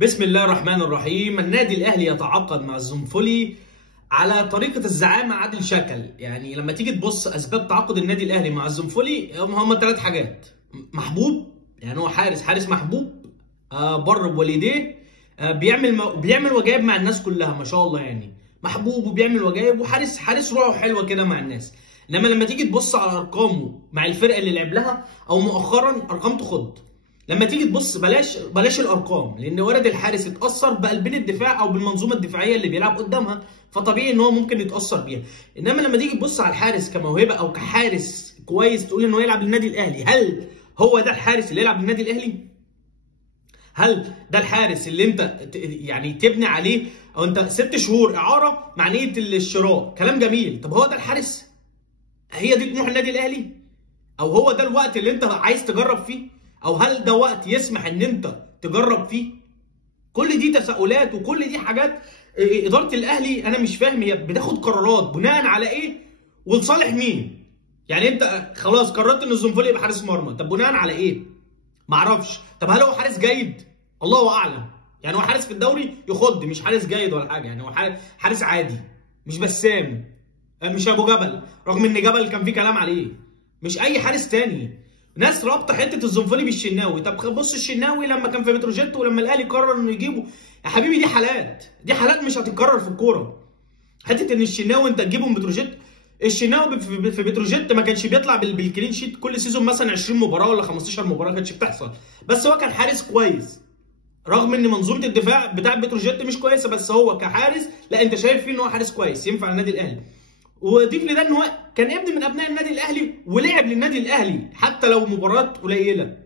بسم الله الرحمن الرحيم. النادي الاهلي يتعاقد مع الزنفولي على طريقه الزعامه عادل شكل. يعني لما تيجي تبص اسباب تعاقد النادي الاهلي مع الزنفولي هم ثلاث حاجات. محبوب، يعني هو حارس محبوب، بر بوالديه، بيعمل وجايب مع الناس كلها ما شاء الله، يعني محبوب وبيعمل وجايب وحارس روحه حلوه كده مع الناس. انما لما تيجي تبص على ارقامه مع الفرقه اللي لعب لها او مؤخرا، ارقام تخض. لما تيجي تبص بلاش الارقام، لان وارد الحارس يتاثر بقلبين الدفاع او بالمنظومه الدفاعيه اللي بيلعب قدامها، فطبيعي ان هو ممكن يتاثر بيها. انما لما تيجي تبص على الحارس كموهبه او كحارس كويس تقول ان هو يلعب للنادي الاهلي، هل هو ده الحارس اللي يلعب للنادي الاهلي؟ هل ده الحارس اللي انت يعني تبني عليه؟ او انت 6 شهور اعاره مع نيه الشراء، كلام جميل. طب هو ده الحارس؟ هي دي طموح النادي الاهلي؟ او هو ده الوقت اللي انت عايز تجرب فيه؟ او هل ده وقت يسمح ان انت تجرب فيه؟ كل دي تساؤلات وكل دي حاجات اداره الاهلي انا مش فاهم هي بتاخد قرارات بناء على ايه ولصالح مين. يعني انت خلاص قررت ان الزنفولي يبقى حارس مرمى، طب بناء على ايه؟ معرفش. طب هل هو حارس جيد؟ الله اعلم. يعني هو حارس في الدوري يخض، مش حارس جيد ولا حاجه، يعني هو حارس عادي، مش بسام، مش ابو جبل، رغم ان جبل كان فيه كلام عليه، مش اي حارس تاني. ناس رابطه حته الزنفولي بالشناوي. طب بص، الشناوي لما كان في بتروجيت ولما الاهلي قرر انه يجيبه، يا حبيبي دي حالات مش هتتكرر في الكوره. حته ان الشناوي انت تجيبه من بتروجيت، الشناوي في بتروجيت ما كانش بيطلع بالكلين شيت كل سيزون مثلا 20 مباراه ولا 15 مباراه، ما كانتش بتحصل، بس هو كان حارس كويس رغم ان منظومه الدفاع بتاع بتروجيت مش كويسه، بس هو كحارس لا، انت شايف فيه ان هو حارس كويس ينفع النادي الاهلي. وضيف لده ان هو كان ابن من ابناء النادي الاهلي ولعب للنادي الاهلي حتى لو مباريات قليله.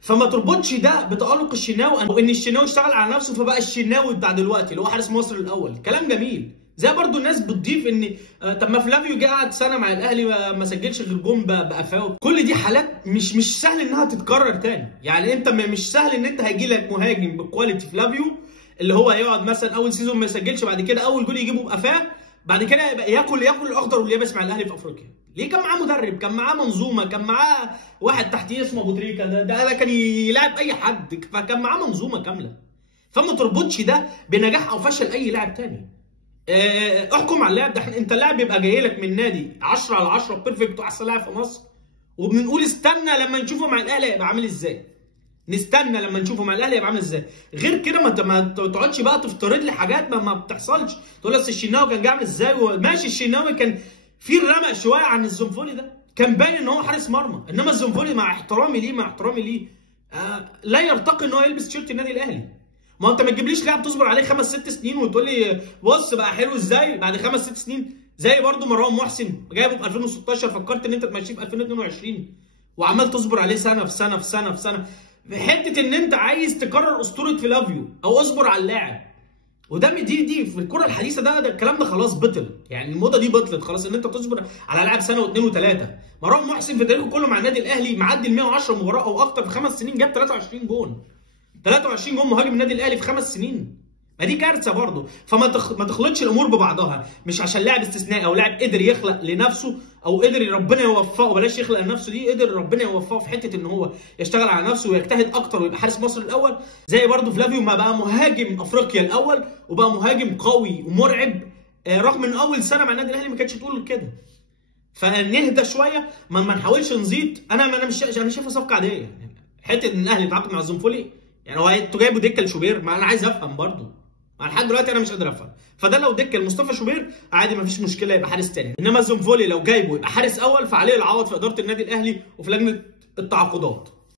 فما تربطش ده بتالق الشناوي او ان الشناوي اشتغل على نفسه فبقى الشناوي بتاع دلوقتي اللي هو حارس مصر الاول. كلام جميل. زي برضو الناس بتضيف ان طب ما فلافيو جه قعد سنه مع الاهلي ما سجلش غير جون بقفاوه. كل دي حالات مش سهل انها تتكرر تاني. يعني انت مش سهل ان انت هيجي لك مهاجم بكواليتي فلافيو اللي هو يقعد مثلا اول سيزون ما يسجلش، بعد كده اول جول يجيبه بقفاه، بعد كده يبقى ياكل الاخضر واليابس مع الاهلي في افريقيا. ليه؟ كان معاه مدرب، كان معاه منظومه، كان معاه واحد تحتيه اسمه ابو تريكه، ده كان يلعب اي حد، فكان معاه منظومه كامله. فما تربطش ده بنجاح او فشل اي لاعب تاني. احكم على اللاعب ده. انت اللاعب بيبقى جاي لك من نادي 10 على 10 بيرفكت واحسن لاعب في مصر، وبنقول استنى لما نشوفه مع الاهلي هيبقى عامل ازاي. نستنى لما نشوفه مع الاهلي هيبقى عامل ازاي. غير كده ما تقعدش بقى تفترض لي حاجات ما بتحصلش. تقول اصل الشناوي كان عامل ازاي، ماشي الشناوي كان في الرمق شويه عن الزنفولي، ده كان باين ان هو حارس مرمى، انما الزنفولي مع احترامي ليه لا يرتقي ان هو يلبس تيشيرت النادي الاهلي. ما انت ما تجيبليش لاعب تصبر عليه 5 6 سنين وتقول لي بص بقى حلو ازاي بعد 5 6 سنين. زي برضو مروان محسن جايبه في 2016، فكرت ان انت تمشيه في 2022 وعمال تصبر عليه سنه في سنه في سنه في سنه. في حته ان انت عايز تكرر اسطوره فلافيو او اصبر على اللاعب. وده دي في الكره الحديثه ده الكلام ده خلاص بطل. يعني الموضه دي بطلت خلاص ان انت تصبر على لاعب سنه واثنين وثلاثه. مروان محسن في تاريخه كله مع النادي الاهلي معدي ال 110 مباراه او اكتر، في 5 سنين جاب 23 جون. 23 جون مهاجم النادي الاهلي في 5 سنين. ما دي كارثه برضه. ما تخلطش الامور ببعضها. مش عشان لاعب استثنائي او لاعب قدر يخلق لنفسه او قدر ربنا يوفقه، بلاش يخلق لنفسه، دي قدر ربنا يوفقه في حته ان هو يشتغل على نفسه ويجتهد اكتر ويبقى حارس مصر الاول. زي برضه فلافيو ما بقى مهاجم افريقيا الاول وبقى مهاجم قوي ومرعب، رغم ان اول سنه مع النادي الاهلي ما كانتش تقول كده. فنهدى شويه، ما نحاولش نزيد. انا شايفها صفقه عاديه. يعني حته ان الاهلي يتعاقد مع الزنفولي، يعني هو انتوا جايبوا دكه لشوبير؟ ما انا عايز افهم برضه. لحد دلوقتي انا مش قادر افهم. فده لو دكه لمصطفى شوبير عادي مفيش مشكله يبقى حارس تاني، انما الزنفولي لو جايبه يبقى حارس اول فعليه العوض في اداره النادي الاهلي وفي لجنه التعاقدات.